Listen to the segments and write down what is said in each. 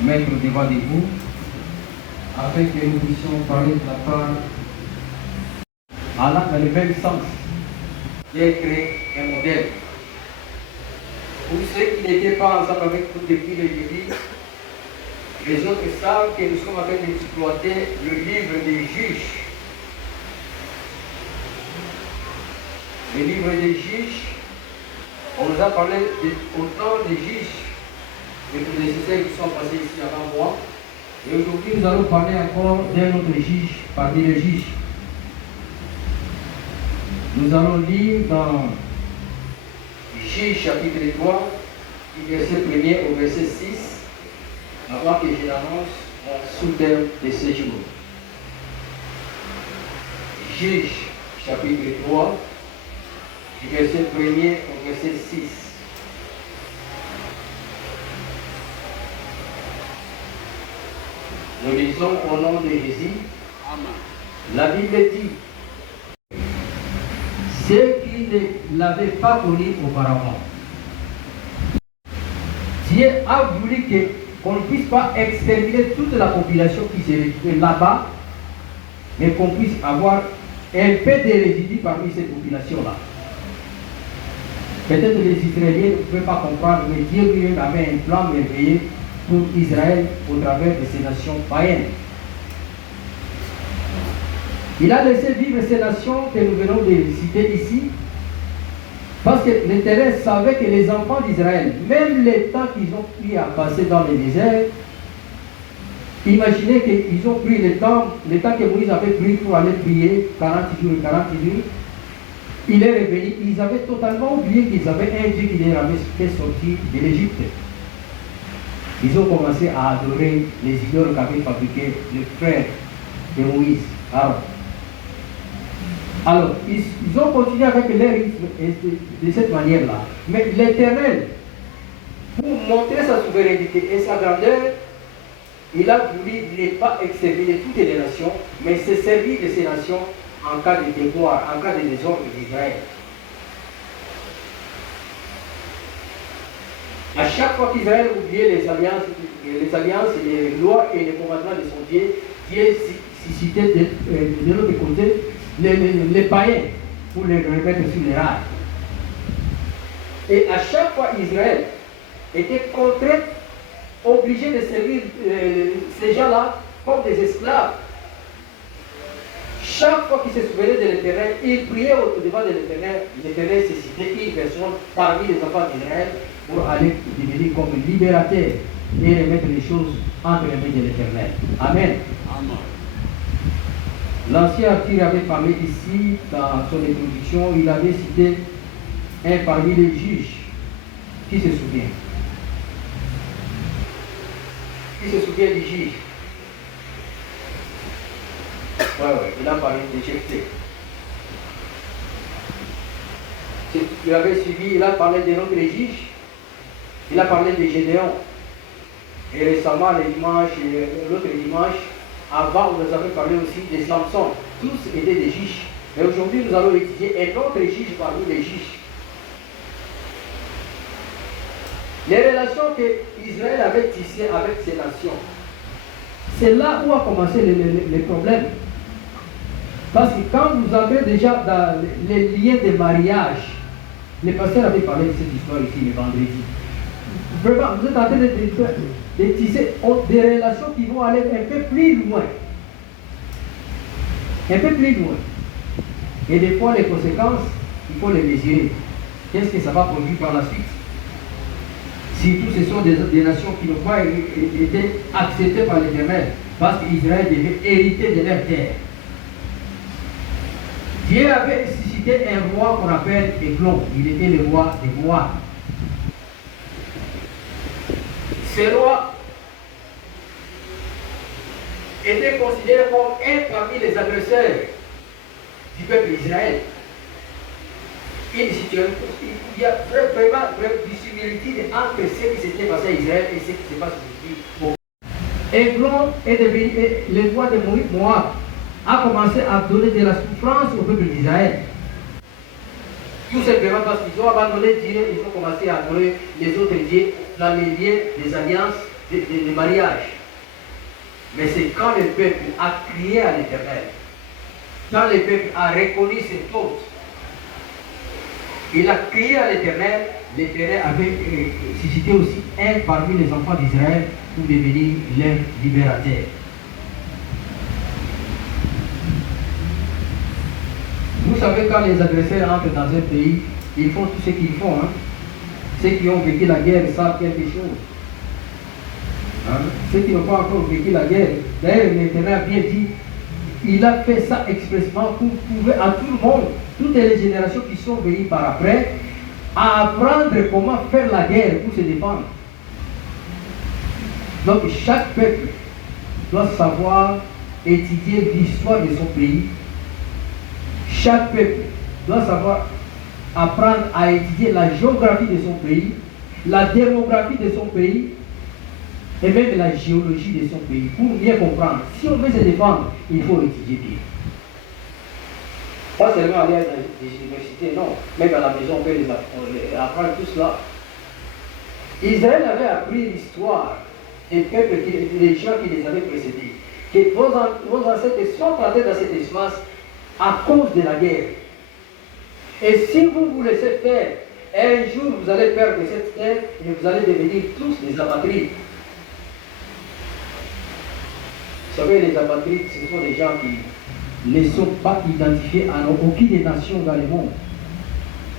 mettre devant de vous afin que nous puissions parler de la part allant dans le même sens et créer un modèle. Pour ceux qui n'étaient pas ensemble avec nous depuis le début, les autres savent que nous sommes en train d'exploiter le livre des juges. Le livre des juges, on nous a parlé autant des juges, des prédécesseurs qui sont passés ici avant moi. Et aujourd'hui, nous allons parler encore d'un autre juge parmi les juges. Nous allons lire dans Juge chapitre 3, du verset 1er au verset 6, avant que je l'annonce mon sous-thème de ce jour. Juge chapitre 3, du verset 1er au verset 6. Nous lisons au nom de Jésus. Amen. La Bible dit, ceux qui ne l'avaient pas connu auparavant, Dieu a voulu qu'on ne puisse pas exterminer toute la population qui se retrouvait là-bas, mais qu'on puisse avoir un peu de résidus parmi cette population-là. Peut-être les Israéliens ne pouvaient pas comprendre, mais Dieu lui-même avait un plan merveilleux pour Israël au travers de ces nations païennes. Il a laissé vivre ces nations que nous venons de citer ici, parce que l'Éternel savait que les enfants d'Israël, même les temps qu'ils ont pris à passer dans le désert, imaginez qu'ils ont pris le temps que Moïse avait pris pour aller prier 40 jours et 40 nuits. Il est revenu, ils avaient totalement oublié qu'ils avaient un Dieu qui les avait fait sortir de l'Égypte. Ils ont commencé à adorer les idoles qu'avait fabriqués le frère de Moïse, Aaron. Alors, ils ont continué avec leur rythme de cette manière-là. Mais l'Éternel, pour montrer sa souveraineté et sa grandeur, il a voulu ne pas exterminer toutes les nations, mais se servir de ces nations en cas de déboire, en cas de désordre d'Israël. À chaque fois qu'Israël oubliait les alliances, les lois et les commandements de son Dieu, Dieu suscitait de l'autre côté les païens pour les remettre sur les rails. Et à chaque fois, Israël était contraint, obligé de servir ces gens-là comme des esclaves. Chaque fois qu'il se souvenait de l'Éternel, il priait au-devant de l'Éternel. L'Éternel suscitait une personne parmi les enfants d'Israël pour aller devenir comme libérateur et remettre les choses entre les mains de l'Éternel. Amen. Amen. L'ancien Arthur avait parlé ici, dans son introduction, il avait cité un parmi les juges. Qui se souvient? Qui se souvient du juge? Oui, il a parlé de Jephthé. Il avait suivi, il a parlé de notre juge, il a parlé de Gédéon. Et récemment, l'autre dimanche, avant, on nous avait parlé aussi de Samson. Tous étaient des juges. Mais aujourd'hui, nous allons étudier un autre juge parmi les juges. Les relations qu'Israël avait tissées avec ces nations, c'est là où a commencé les problèmes. Parce que quand vous avez déjà dans les liens de mariage, les pasteurs avaient parlé de cette histoire ici le vendredi. Vraiment, vous êtes en train de tisser des relations qui vont aller un peu plus loin. Un peu plus loin. Et des fois, les conséquences, il faut les mesurer. Qu'est-ce que ça va produire par la suite? Surtout, ce sont des nations qui n'ont pas été acceptées par l'Éternel, parce qu'Israël devait hériter de leur terre. Dieu avait suscité un roi qu'on appelle Églon. Il était le roi des Moab. Ce roi était considéré comme un parmi les agresseurs du peuple d'Israël. Il y a vraiment une similitude entre ce qui s'était passé à Israël et ce qui se passe aujourd'hui. Églon est devenu le roi de Moab, a commencé à donner de la souffrance au peuple d'Israël. Tout simplement parce qu'ils ont abandonné Dieu, ils ont commencé à adorer les autres dieux dans les liens des alliances de mariage. Mais c'est quand le peuple a crié à l'Éternel, quand le peuple a reconnu ses fautes, il a crié à l'Éternel, l'Éternel avait suscité aussi un parmi les enfants d'Israël pour devenir leur libérateur. Vous savez, quand les agresseurs entrent dans un pays, ils font tout ce qu'ils font. Hein. Ceux qui ont vécu la guerre savent quelque chose. Hein? Ceux qui n'ont pas encore vécu la guerre, d'ailleurs, l'Éternel a bien dit, il a fait ça expressément pour prouver à tout le monde, toutes les générations qui sont venues par après, à apprendre comment faire la guerre pour se défendre. Donc chaque peuple doit savoir étudier l'histoire de son pays. Chaque peuple doit savoir apprendre à étudier la géographie de son pays, la démographie de son pays, et même la géologie de son pays, pour mieux comprendre. Si on veut se défendre, il faut étudier bien. Pas seulement aller à des universités, non. Même à la maison, on peut apprendre tout cela. Israël avait appris l'histoire des peuples, des gens qui les avaient précédés. Que vos ancêtres sont entrés dans cet espace à cause de la guerre. Et si vous vous laissez faire, un jour vous allez perdre cette terre et vous allez devenir tous des apatrides. Vous savez, les apatrides, ce sont des gens qui ne sont pas identifiés à aucune nation dans le monde.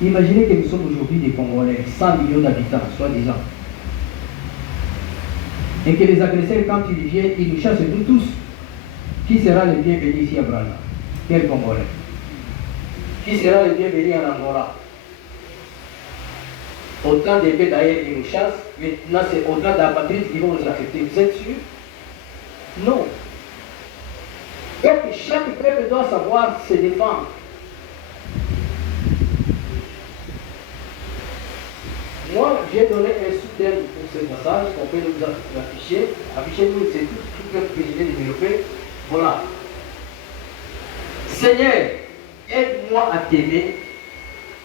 Imaginez que nous sommes aujourd'hui des Congolais, 100 millions d'habitants, soi-disant. Et que les agresseurs, quand ils viennent, ils nous chassent nous tous. Qui sera le bienvenu ici à Brana? Quel Congolais? Qui sera le bienvenu en Angola? Autant d'épées d'ailleurs ils nous chassent, maintenant c'est autant d'apatrides qui vont nous accepter. Vous êtes sûr? Non. Donc chaque peuple doit savoir se défendre. Moi, j'ai donné un sous-thème pour ce passage qu'on peut nous afficher. Affichez-nous, c'est tout le président développé. Voilà. Seigneur, aide-moi à t'aimer,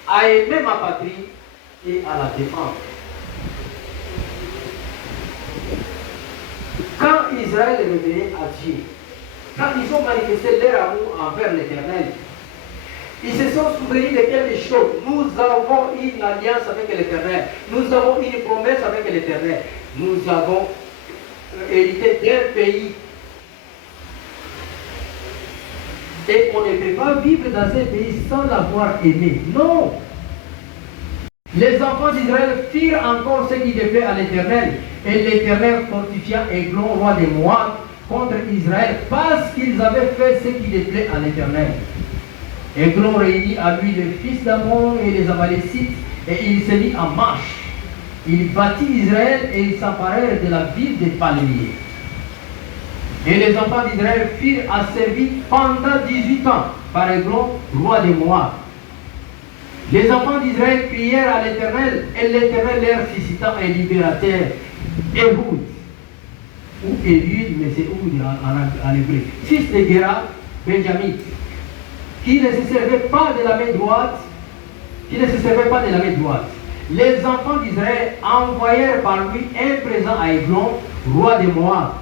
à aimer ma patrie et à la défendre. Quand Israël est revenu à Dieu, quand ils ont manifesté leur amour envers l'Éternel, ils se sont souvenus de quelque chose. Nous avons une alliance avec l'Éternel. Nous avons une promesse avec l'Éternel. Nous avons hérité d'un pays. Et on ne peut pas vivre dans un pays sans l'avoir aimé. Non. Les enfants d'Israël firent encore ce qui déplaît à l'Éternel. Et l'Éternel fortifia Églon, roi des Moab, contre Israël, parce qu'ils avaient fait ce qui déplaît à l'Éternel. Églon réunit à lui les fils d'Amon et les Amalécites, et il se mit en marche. Il battit Israël et ils s'emparèrent de la ville des palmiers. Et les enfants d'Israël firent asservir pendant 18 ans par Églon, roi des Moab. Les enfants d'Israël prièrent à l'Éternel, et l'Éternel leur suscita un libérateur, Ehud, ou Ehud, mais c'est Ehud en hébreu, fils de Gera, Benjamin, qui ne se servait pas de la main droite, Les enfants d'Israël envoyèrent par lui un présent à Églon, roi de Moab.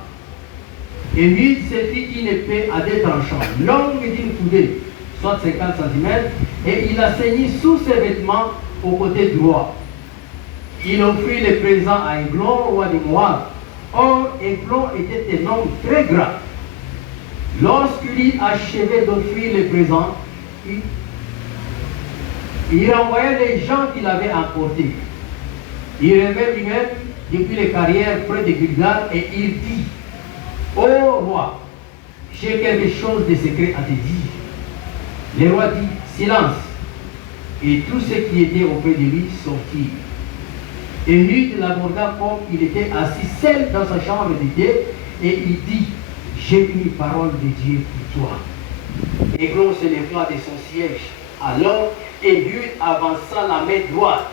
Ehud se fit une épée à deux tranchants, longue d'une coudée, soit 50 cm, et il la ceignit sous ses vêtements au côté droit. Il offrit le présent à Églon, roi de Moab. Or, Églon était un homme très grand. Lorsqu'il achevait d'offrir le présent, il renvoya les gens qu'il avait emportés. Il revint lui-même depuis les carrières près de Gilgal et il dit: Ô roi, j'ai quelque chose de secret à te dire. Le roi dit: silence. Et tous ceux qui étaient auprès de lui sortirent. Ehud l'aborda comme il était assis seul dans sa chambre d'été, et il dit: j'ai une parole de Dieu pour toi. Églon se leva de son siège. Alors Ehud avança la main droite,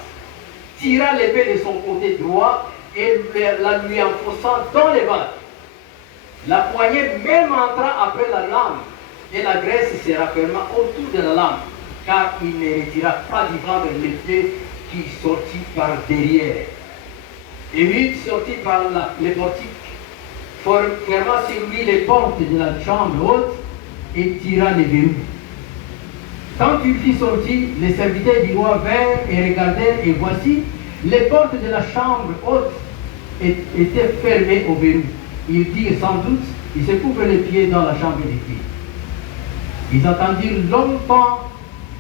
tira l'épée de son côté droit et la lui enfonça dans les vagues. La poignée même entra après la lame, et la graisse se referma autour de la lame, car il ne retira pas du ventre l'épée qui sortit par derrière. Ehud sortit par les portiques, ferma sur lui les portes de la chambre haute et tira les verrous. Quand il fut sorti, les serviteurs du roi vinrent et regardèrent, et voici, les portes de la chambre haute étaient fermées au verrou. Ils dirent sans doute, il se couvre les pieds dans la chambre des filles. Ils attendirent longtemps,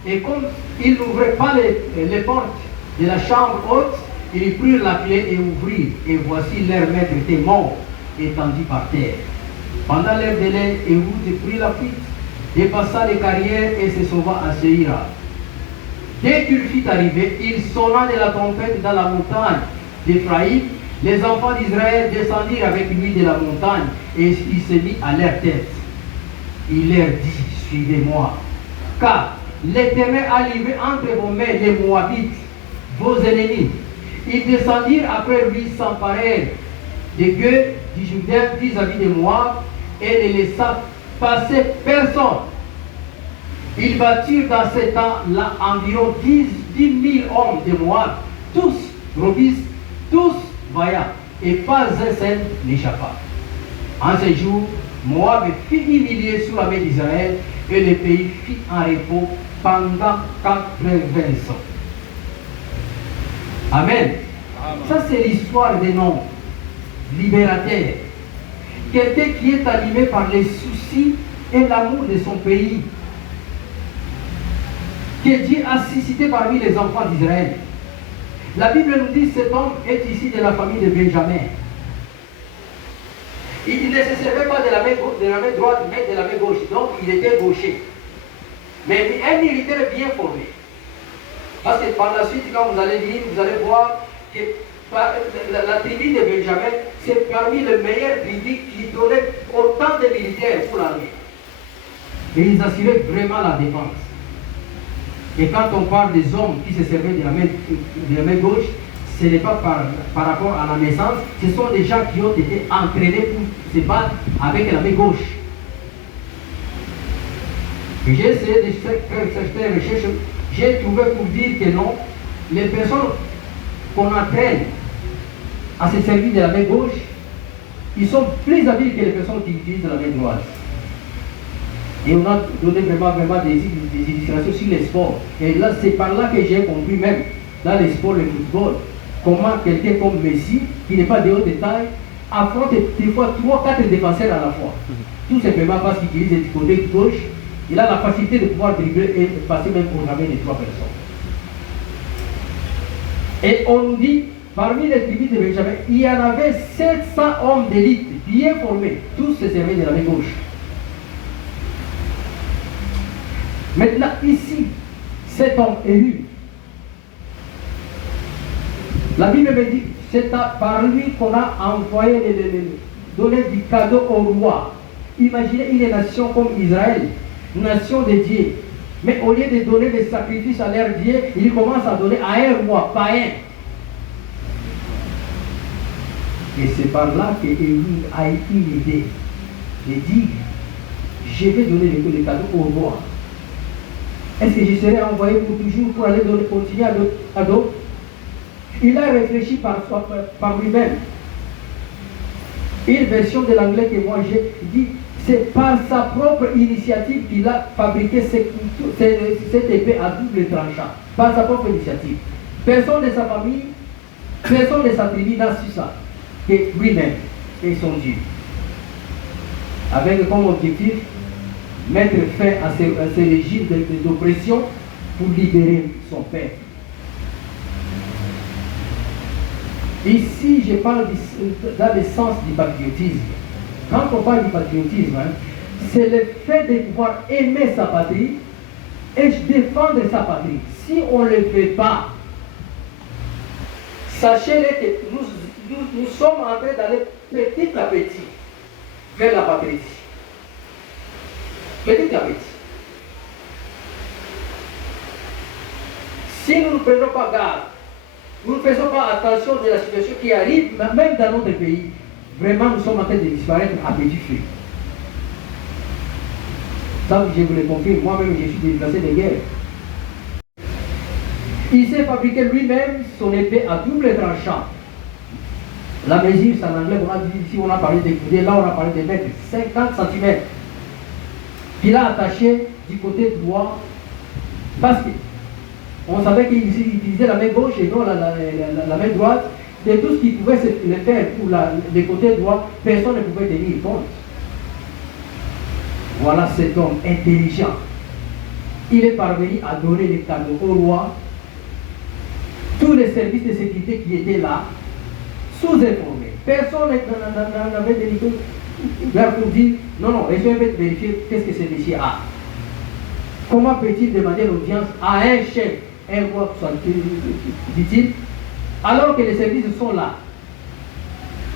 et comme ils n'ouvraient pas les portes de la chambre haute, ils prirent la clé et ouvrirent, et voici leur maître était mort, étendu par terre. Pendant leur délai, Ehud prit la fuite, dépassa les carrières et se sauva à Séhira. Dès qu'il fut arrivé, il sonna de la trompette dans la montagne d'Éphraïm. Les enfants d'Israël descendirent avec lui de la montagne et il se mit à leur tête. Il leur dit, suivez-moi, car l'Éternel a livré entre vos mains les Moabites, vos ennemis. Ils descendirent après lui, s'emparèrent des gueux du Jourdain vis-à-vis de Moab et ne laissa passer personne. Ils battirent dans ce temps-là environ 10 000 hommes de Moab, tous robustes, tous vaillants, et pas un seul n'échappa. En ce jour, Moab fut humilié sous la main d'Israël et le pays fut en repos pendant 80 ans. Amen. Ça, c'est l'histoire des noms libérateurs. Quelqu'un qui est animé par les soucis et l'amour de son pays, que Dieu a suscité parmi les enfants d'Israël. La Bible nous dit que cet homme est ici de la famille de Benjamin. Il ne se servait pas de la main droite, mais de la main gauche. Donc, il était gaucher. Mais un militaire bien formé. Parce que par la suite, quand vous allez lire, vous allez voir que la tribu de Benjamin, c'est parmi les meilleures tribus qui donnaient autant de militaires pour l'armée. Et ils assuraient vraiment la défense. Et quand on parle des hommes qui se servaient de la main gauche, ce n'est pas par rapport à la naissance, ce sont des gens qui ont été entraînés pour se battre avec la main gauche. Et j'ai essayé de faire certaines recherches, j'ai trouvé pour dire que non, les personnes qu'on entraîne à se servir de la main gauche, ils sont plus habiles que les personnes qui utilisent la main droite. Et on a donné vraiment des illustrations sur les sports. Et là, c'est par là que j'ai compris même, dans les sports, le football, comment quelqu'un comme Messi, qui n'est pas de haute taille, affronte des fois 3-4 défenseurs à la fois. Tout simplement parce qu'il utilise du côté gauche, il a la facilité de pouvoir dribbler et passer même au jamais les 3 personnes. Et on nous dit, parmi les tribus de Benjamin, il y en avait 700 hommes d'élite, bien formés, tous se servaient de la main gauche. Maintenant, ici, cet homme élu, la Bible me dit, c'est par lui qu'on a envoyé donner du cadeau au roi. Imaginez une nation comme Israël, nation de Dieu. Mais au lieu de donner des sacrifices à leur Dieu, il commence à donner à un roi païen. Et c'est par là que Élie a eu une idée de dire, je vais donner le cadeau au roi. Est-ce que je serai envoyé pour toujours pour aller continuer à d'autres? Il a réfléchi par lui-même. Une version de l'anglais que moi j'ai dit, c'est par sa propre initiative qu'il a fabriqué cette épée à double tranchant. Par sa propre initiative. Personne de sa famille, personne de sa tribu n'a su ça. Que lui-même et son Dieu. Avec comme objectif, mettre fin à ce régime d'oppression pour libérer son peuple. Ici, je parle dans le sens du patriotisme. Quand on parle du patriotisme, c'est le fait de pouvoir aimer sa patrie et défendre sa patrie. Si on ne le fait pas, sachez que nous sommes en train d'aller petit à petit vers la patrie. Petit à petit. Si nous ne prenons pas garde, nous ne faisons pas attention de la situation qui arrive, même dans notre pays, vraiment nous sommes en train de disparaître à petit feu. Ça, je vous le confirme, moi-même je suis déplacé de guerre. Il s'est fabriqué lui-même son épée à double tranchant. La mesure, c'est en anglais, on a dit, ici on a parlé des coudées, là on a parlé des mètres, 50 cm. Qu'il a attaché du côté droit, parce qu'on savait qu'il utilisait la main gauche et non la main droite. De tout ce qu'il pouvait le faire pour le côté droit, personne ne pouvait tenir compte. Voilà cet homme intelligent. Il est parvenu à donner les cadeaux au roi. Tous les services de sécurité qui étaient là, sous-informés. Personne n'avait délivré pour dire non, non, et je vais vérifier qu'est-ce que ce monsieur a. Comment peut-il demander l'audience à un chef, un roi, dit-il, alors que les services sont là?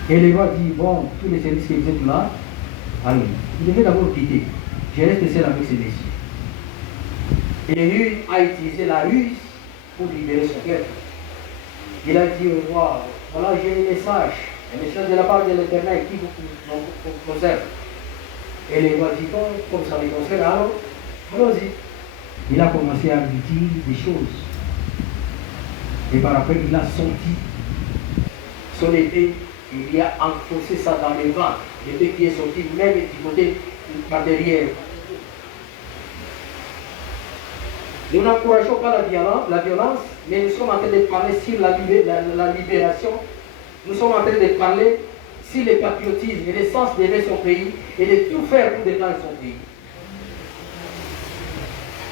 Et le roi dit, bon, tous les services qui sont là, allez, vous devez d'abord quitter. Je reste seul avec ces messieurs. Et lui a utilisé la ruse pour libérer son peuple. Il a dit au roi, voilà, j'ai un message de la part de l'Éternel qui vous concerne. Et le roi dit, bon, comme ça les concerne, alors, allons-y. Il a commencé à lui dire des choses. Et par après, il a sorti son épée, il a enfoncé ça dans les vents. L'épée qui est sortie, même du côté par derrière. Nous n'encourageons pas la violence, mais nous sommes en train de parler sur la libération. Nous sommes en train de parler sur le patriotisme et le sens d'aimer son pays et de tout faire pour défendre son pays.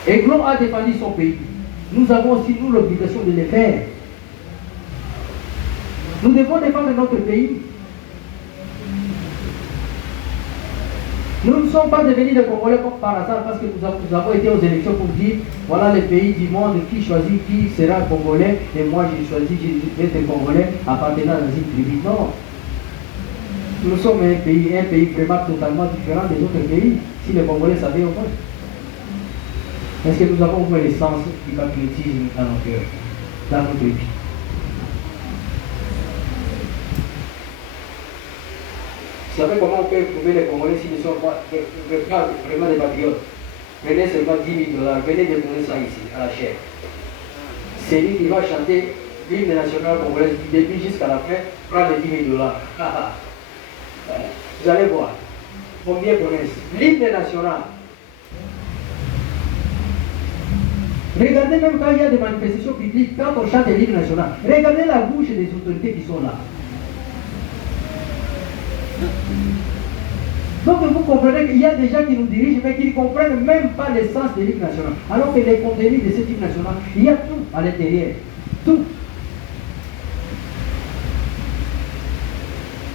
Aiglon a défendu son pays. Nous avons aussi, nous, l'obligation de le faire. Nous devons défendre notre pays. Nous ne sommes pas devenus des Congolais comme par hasard parce que nous avons été aux élections pour dire voilà les pays du monde qui choisit qui sera Congolais et moi j'ai choisi d'être Congolais appartenant à une tribu. Non. Nous sommes un pays vraiment totalement différent des autres pays. Si les Congolais savaient au moins. Est-ce que nous avons au moins l'essence du patriotisme dans nos cœurs, dans notre vie? Vous savez comment on peut éprouver les Congolais s'ils ne sont pas vraiment des patriotes? Prenez seulement 10 000 $, venez déposer ça ici, à la chair. C'est lui qui va chanter l'hymne national congolais du début jusqu'à la fin, prendre les 10 000 $. Vous allez voir. Combien connaissent l'hymne national? Regardez même quand il y a des manifestations publiques, quand on chante l'hymne national, regardez la bouche des autorités qui sont là. Donc vous comprenez qu'il y a des gens qui nous dirigent, mais qui ne comprennent même pas l'essence de l'hymne national. Alors que les contenus de cet hymne national, il y a tout à l'intérieur. Tout.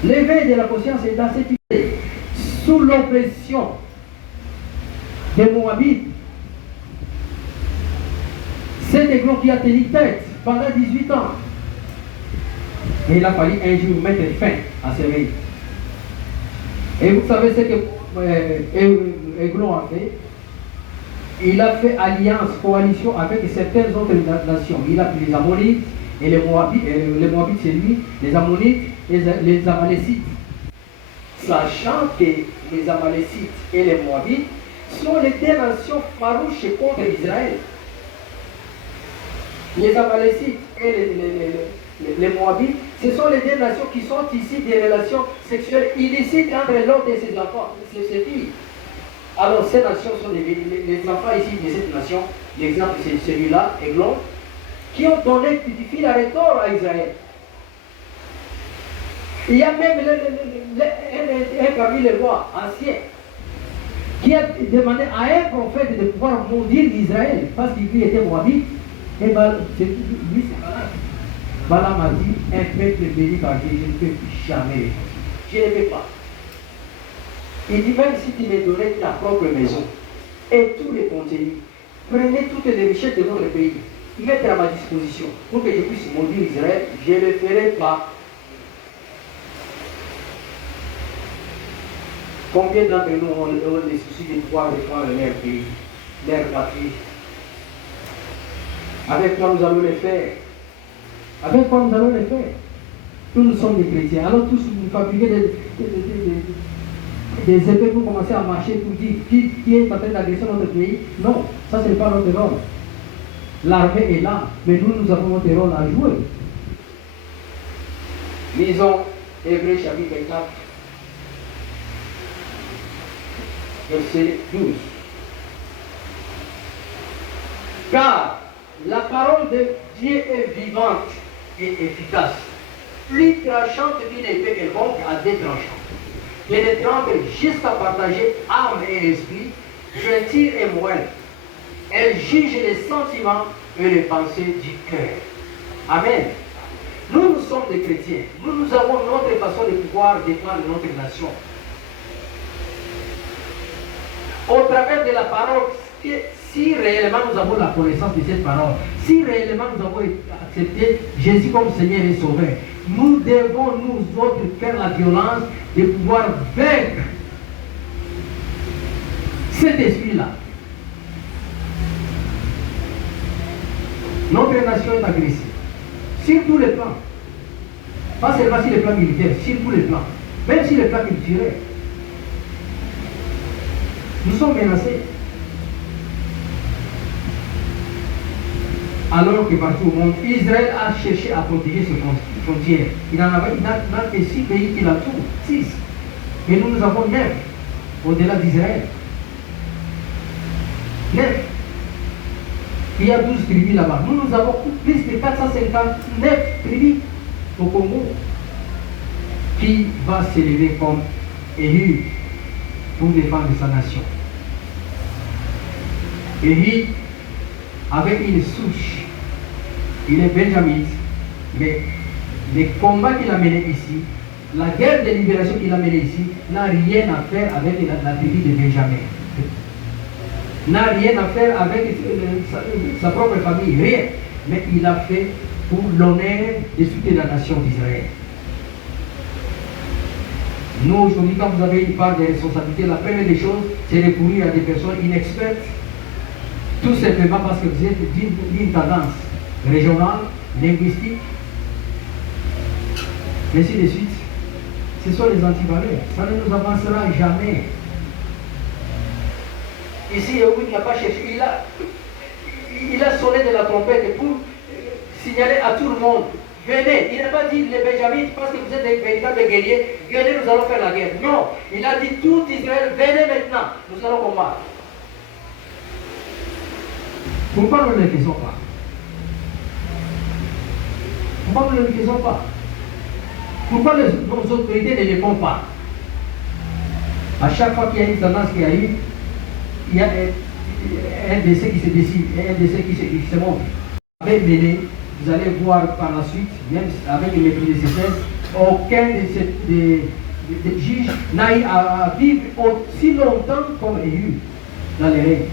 L'éveil de la conscience est dans cette idée. Sous l'oppression des Moabites, cet aiglon qui a tenu tête pendant 18 ans. Et il a fallu un jour mettre fin à ce règne. Et vous savez ce que Aiglon a fait? Il a fait alliance, coalition avec certaines autres nations. Il a pris les Ammonites et les Moabites c'est lui, les Ammonites et les Amalécites. Sachant que les Amalécites et les Moabites sont les deux nations farouches contre Israël. Les Amalécites et les Moabites, ce sont les deux nations qui sont ici des relations sexuelles illicites entre l'homme et ses enfants, ses filles. Alors ces nations sont les enfants ici de cette nation, l'exemple c'est celui-là, Aiglon, qui ont donné du fil à retordre à Israël. Il y a même un parmi les rois anciens qui a demandé à un prophète de pouvoir maudire Israël parce qu'il était moabite. Et bien, lui c'est Balaam. Balaam a dit, un peuple béni par Dieu, je ne peux jamais les je ne peux pas. Il dit, même si tu me donnais ta propre maison et tous les contenus, prenez toutes les richesses de notre pays, mettre à ma disposition pour que je puisse maudire Israël, je ne le ferai pas. Combien d'entre nous ont les soucis de pouvoir défendre leur pays, leur patrie? Avec quoi nous allons les faire? Avec quoi nous allons les faire? Tous nous sommes des chrétiens. Alors tous nous fabriquez des épées pour commencer à marcher, pour dire qui est en train d'agresser notre pays. Non, ça ce n'est pas notre rôle. L'armée est là, mais nous avons notre rôle à jouer. Lisons Hébreux chapitre 4, verset 12. Car la parole de Dieu est vivante et efficace, plus tranchante qu'une épée quelconque à deux tranchants, pénétrante jusqu'à partager âme et esprit, jointure et moelle. Elle juge les sentiments et les pensées du cœur. Amen. Nous sommes des chrétiens. Nous avons notre façon de pouvoir défendre notre nation. Au travers de la parole, si réellement nous avons la connaissance de cette parole, si réellement nous avons accepté Jésus comme Seigneur et Sauveur, nous devons nous autres faire la violence de pouvoir vaincre cet esprit-là. Notre nation est agressée sur tous les plans. Pas seulement sur les plans militaires, sur tous les plans. Même sur les plans culturels. Nous sommes menacés. Alors que partout au monde, Israël a cherché à protéger ses frontières. Il n'a que 6 pays qui l'entourent. 6. Mais nous avons 9 au-delà d'Israël. 9. Il y a 12 tribus là-bas. Nous avons plus de 459 tribus au Congo. Qui va s'élever comme élu pour défendre sa nation? Élu avec une souche. Il est benjamite, mais les combats qu'il a menés ici, la guerre de libération qu'il a menée ici, n'a rien à faire avec la tribu de Benjamin. N'a rien à faire avec sa propre famille, rien. Mais il a fait pour l'honneur de toute la nation d'Israël. Nous, aujourd'hui, quand vous avez une part de responsabilité, la première des choses, c'est de recourir à des personnes inexpertes, tout simplement parce que vous êtes d'une tendance régionale, linguistique, ainsi de suite. Ce sont les antivaleurs. Ça ne nous avancera jamais. Ici, Yahweh n'a pas cherché. Il a sonné de la trompette pour signaler à tout le monde. Venez. Il n'a pas dit les Benjamites parce que vous êtes des véritables guerriers. Venez, nous allons faire la guerre. Non. Il a dit tout Israël, venez maintenant. Nous allons combattre. Pourquoi nous ne le faisons pas? Pourquoi nous ne le faisons pas? Pourquoi nos autorités ne le font pas? À chaque fois qu'il y a une tendance qui arrive, il y a un décès qui se décide, un décès qui se montre. Avec Méné, vous allez voir par la suite, même avec mes prédécesseurs, aucun des juges n'a eu à vivre aussi longtemps comme élu dans les règles.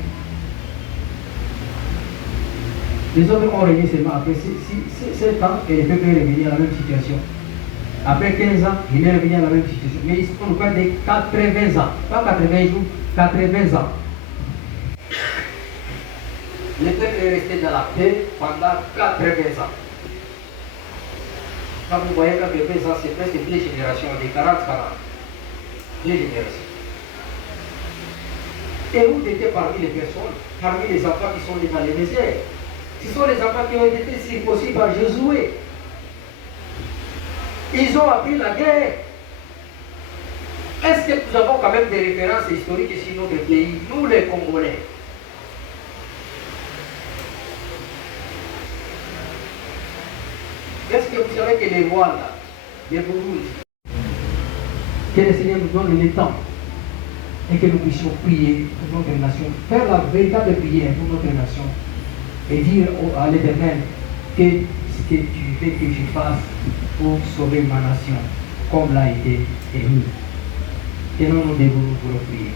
Les hommes ont régné seulement après 7 ans et le peuple est revenu à la même situation. Après 15 ans, il est revenu à la même situation. Mais ici, on nous parle de 80 ans. Pas 80 jours, 80 ans. Le peuple est resté dans la paix pendant 80 ans. Quand vous voyez 80 ans, c'est presque 2 générations, des 40. 2 générations. Et vous étiez parmi les personnes, parmi les enfants qui sont nés dans les déserts. Ce sont les enfants qui ont été circoncis par Josué. Ils ont appris la guerre. Est-ce que nous avons quand même des références historiques sur notre pays, nous les Congolais? Est-ce que vous savez que les voiles, les bourrouilles, que le Seigneur nous donne le temps et que nous puissions prier pour notre nation, faire la véritable prière pour notre nation et dire à l'Éternel qu'est-ce que tu veux que je fasse pour sauver ma nation, comme l'a été élu. Et nous devons nous prier.